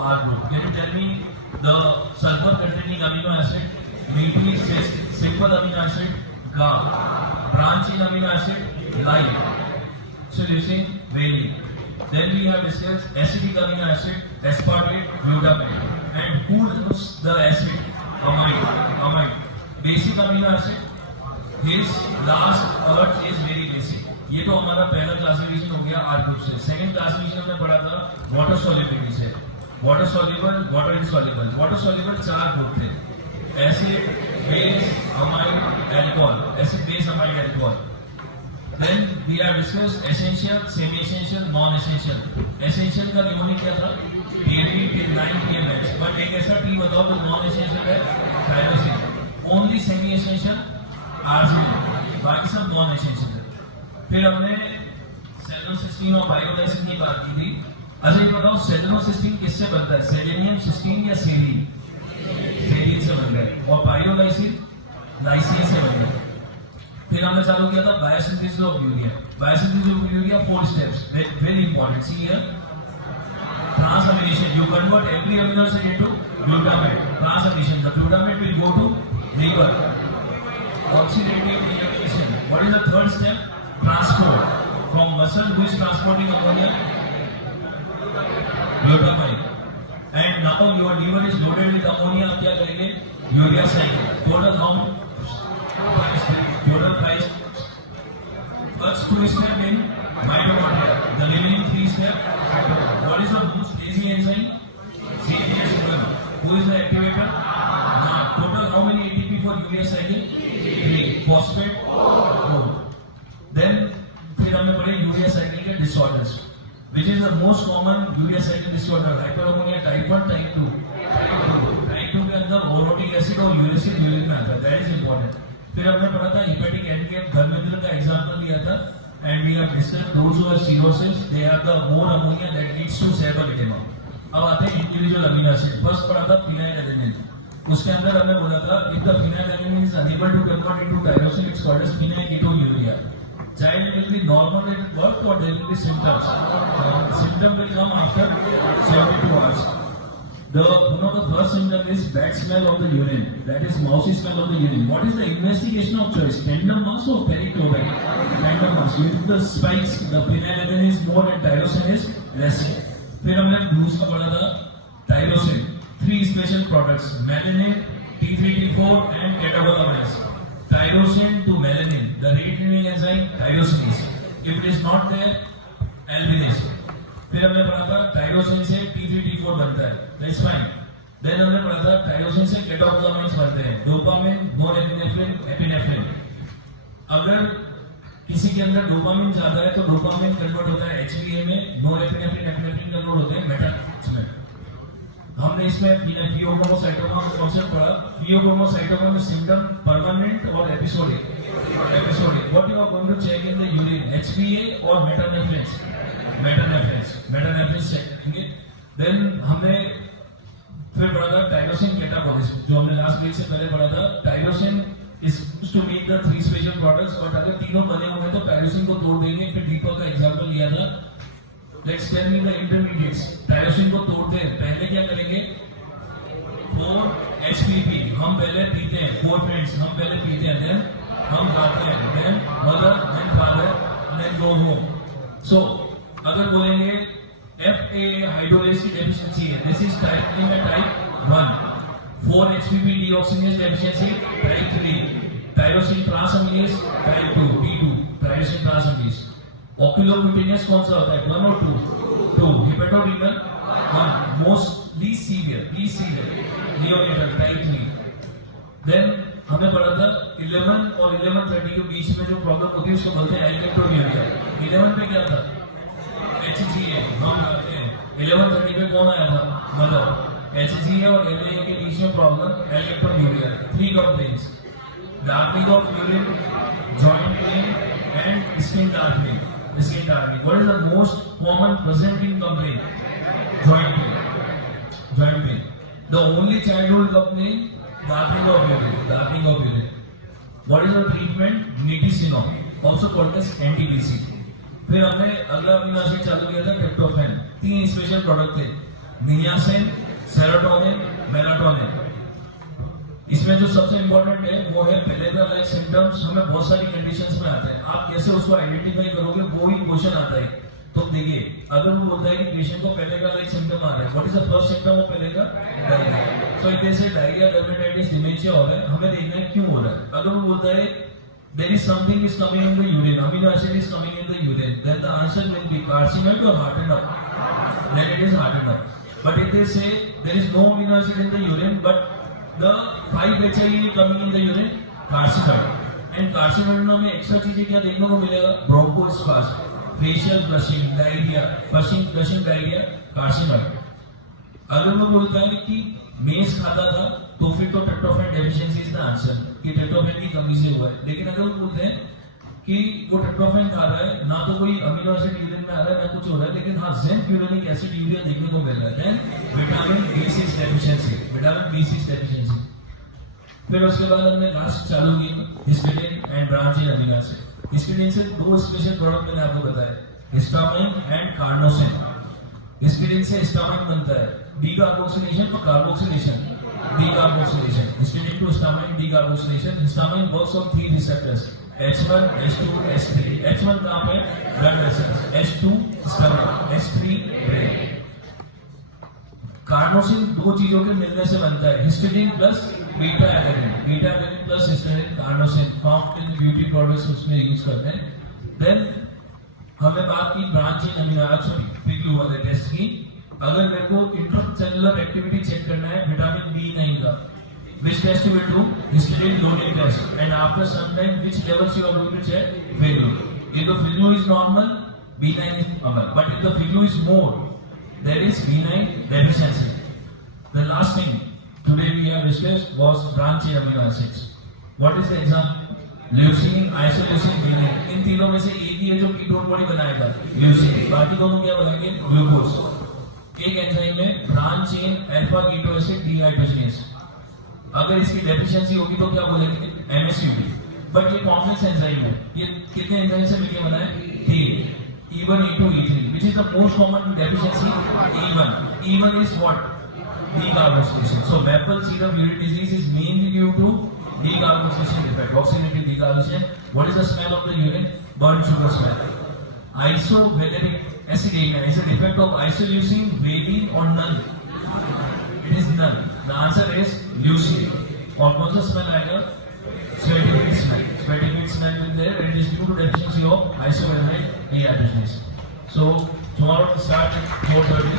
R group. Can you tell me the sulfur containing amino acid, nucleic simple amino acid, Ga, branching amino acid, Lime, solution, valine. Then we have discussed acidic amino acid, aspartate, glutamate. And who knows the acid? Amide. Basic amino acid, his last earth is very basic. ये तो हमारा पहला classification हो गया R group से. Second classification हमने पढ़ा था वाटर सॉल्युबिलिटी से. Water soluble, water insoluble. Water soluble 4 group थे: acid, base, amide, alcohol. Acid, base, amide, alcohol. Then we have discussed essential, semi-essential, non-essential. Essential का यूनिट क्या था? PAP till 9 pmh. But एक ऐसा टी बताओ जो non-essential है, tyrosine. Only semi-essential, arginine. बाकी सब non-essential है. फिर हमने सेलेनोसिस्टीन और पाइरोलाइसिन की बात की थी. अच्छा ये बताओ सेलेनोसिस्टीन किससे बनता है? सेलेनियम, सिस्टीन या सेलीन? सेलीन से बनता है. और पाइरोलाइसिन लाइसिन से बनता है. फिर हमने चालू किया था biosynthesis of urea. Biosynthesis of urea 4 steps, very important. See here, transamination. You convert every amino acid into glutamate. Transamination. The glutamate will go to liver. Oxidative reduction. What is the third step? Transport. From muscle, who is transporting ammonia? Glutamate. And now your liver is loaded with ammonia. आप क्या करेंगे? Urea cycle. Total count 5 steps. Total 5 steps. First 2 steps in mitochondria. The remaining 3 steps. What is the most lazy enzyme? CTS1. Who is the activator? Total how many ATP for urea cycle? 3. Phosphate 4. Then फिर हमने पढ़े urea cycle के disorders. Which is the most common urea cycle disorder? Hyperammonia type 1, type 2. Type 2 के अंदर ओरोटिक acid और uracil urine में आता है. That is important. फिर हमने पढ़ा था हेपेटिक एनकेप. धर्मेंद्र का एग्जांपल दिया था. And we have discussed those who have cirrhosis, they have the more ammonia that leads to cerebral edema. अब आते हैं इंडिविजुअल अमीनो एसिड. फर्स्ट पढ़ा था phenylalanine. उसके अंदर हमने बोला था if the phenylalanine is unable to convert into tyrosine, it's called as phenylketonuria. Child will be normal at birth or there will be symptoms. Symptom will come after 72 hours. The first symptom is bad smell of the urine. That is mousy smell of the urine. What is the investigation of choice? Tandem mass or perichloride? Tandem mass. If the spikes, the phenylalanine is more and tyrosine is less. फिर हमने blues का पढ़ा था tyrosine. 3 special products: melanin, T3T4 and catecholaminase. Tyrosine to melanin. The rate-limiting enzyme tyrosinase. If it is not there, albinase. फिर हमने पढ़ा था tyrosine से T3T4 बनता है. That's fine. Then हमने पढ़ा था टाइरोसिन से कैटेकोलामाइन्स बनते हैं. Dopamine, norepinephrine, epinephrine. अगर किसी के अंदर डोपामिन ज्यादा है तो डोपामिन कन्वर्ट होता है HPA में. नोरेपिनेफ्रिन, एपिनेफ्रिन कन्वर्ट होते हैं मेटानेफ्रिन में. हमने इसमें फियोक्रोमोसाइटोमा कॉन्सेप्ट पढ़ा. फियोक्रोमोसाइटोमा में सिम्टम परमानेंट और episodic. What you are going to check in the urine? HPA और मेटानेफ्रिन चेक करेंगे. देन हमने फिर पढ़ा था टाइरोसिन कैटाकोलिस, जो हमने लास्ट वीक से पहले पढ़ा था. Tyrosine is used to make the 3 special products. और अगर तीनों बने हुए तो टाइरोसिन को तोड़ देंगे. फिर दीपक का एग्जांपल लिया था. Let's tell me the intermediates. Tyrosine को तोड़ते हैं पहले क्या करेंगे? 4-HPP हम पहले पीते हैं. 4 फ्रेंड्स हम पहले पीते हैं. देन हम खाते हैं. Then mother, then father, then go home. So अगर बोलेंगे FA हाइड्रोलेज की डेफिशिएंसी है, दिस इज टाइप में type 1. 4-HPP dioxygenase deficiency type 3. Tyrosine transaminase type 2, T2 tyrosine transaminase. Oculocutaneous कौन सा होता है? 1 और 2. Hepatorenal 1. Most least severe neonatal type 3. Then हमने पढ़ा था 11 और 11:30 के बीच में जो प्रॉब्लम होती है उसको बोलते हैं एल्केक्टोन्यूरिया. 11 पे क्या था? HCA हम करते हैं. 11:30 पे कौन आया था? मदर. HCA और LA के बीच में problem alkaptonuria. 3 complaints: darkening of urine, joint pain and skin darkening. What is the most common presenting complaint? Joint pain. The only childhood complaint, darkening of urine. What is the treatment? Nitisinone, also called as NTBC. फिर हमने अगला amino acid चालू किया था tryptophan. 3 special product थे. Niacin, serotonin, melatonin. इसमें जो सबसे इंपॉर्टेंट है वो है पेलेगा लाइक सिम्टम्स। हमें बहुत सारी कंडीशंस में आते हैं, आप कैसे उसको आइडेंटिफाई करोगे वो ही क्वेश्चन आता है। तो देखिए, अगर वो बोलता है कि पेशेंट को पेलेगा लाइक सिम्टम आ रहा है, what is the first symptom of pellagra? Diarrhoea. So it is diarrhoea, dermatitis, dementia हो रहा है, हमें देखना है क्यों हो रहा है। अगर वो बोलता है there is something is coming in the urine, amino acid is coming in the urine, then the answer will be carcinoid or hardened up, then it is hardened up. But if they say there is no amino acid in the urine but the 5-HIE coming in the urine, carcinoid. And carcinoid में हमें extra चीजें क्या देखने को मिलेगा? Bronchospasm, facial flushing, diarrhoea, flushing diarrhoea, carcinoid. अगर वो बोलता है कि मेज खाता था तो फिर तो tryptophan deficiency is the answer, कि ट्रिप्टोफैन की कमी से हुआ है। लेकिन अगर वो बोलते हैं कि वो ट्रिप्टोफैन खा रहा है, ना तो कोई अमीनो एसिड यूरिन में आ रहा है, ना कुछ हो रहा है, लेकिन हाँ जिंक यूरिनिक एसिड यूरिया देखने को मिल रहा है, vitamin B6 deficiency, vitamin B6 deficiency. फिर उसके बाद हमने लास्ट चालू की histidine and branchial amino acid. Histidine से दो स्पेशल प्रोडक्ट मैंने आपको बताया, हिस्टामाइन एंड कार्नोसिन। हिस्टिडीन से हिस्टामाइन बनता है, डीकार्बोक्सिलेशन और carboxylation, decarboxylation, histidine to histamine decarboxylation. Histamine works on 3 receptors, H1, H2, H3। H1 कहाँ पे? Blood vessels, H2 stomach, H3 brain. Carnosine दो चीजों के मिलने से बनता है, histidine plus beta adenine, beta adenine plus histidine, carnosine form in beauty products उसमें यूज करते हैं। देन हमने बात की ब्रांचिंग अमीनो एसिड पिग्लू वाले टेस्ट की। अगर मेरे को इंट्रासेलुलर एक्टिविटी चेक करना है विटामिन B9 का, which test you will do? Histidine loading test, and after some time which levels you are going to check? Figlu. If the Figlu is normal, B9 is normal, but if the Figlu is more, there is B9 deficiency. The last thing today we have discussed was branching amino acids. What is the example? Leucine, isoleucine, B9। इन तीनों में से एक ही है जो ketone body बनाएगा, leucine. बाकी दोनों क्या बनाएंगे? ग्लूकोज। एक एंजाइम है branch chain alpha keto acid dehydrogenase. अगर इसकी डेफिशिएंसी होगी तो क्या बोलेंगे? MSUD। बट ये कॉम्प्लेक्स एंजाइम है, ये कितने एंजाइम से मिलकर बना है? 3, E1, E2, E3। which is the most common deficiency? E1। E1 is what? Decarboxylation. So maple syrup urine disease is mainly due to decarboxylation defect, oxidative decarboxylation. What is the smell of the urine? Burnt sugar smell. Isovaleric acidemia is a defect of isoleucine, valine or none? It is none. The answer is leucine. और कौन सा smell आएगा? Sweaty feet smell. Sweaty feet smell will there, and it is due to deficiency of isovaleric dehydrogenase. So tomorrow we start at 4:30.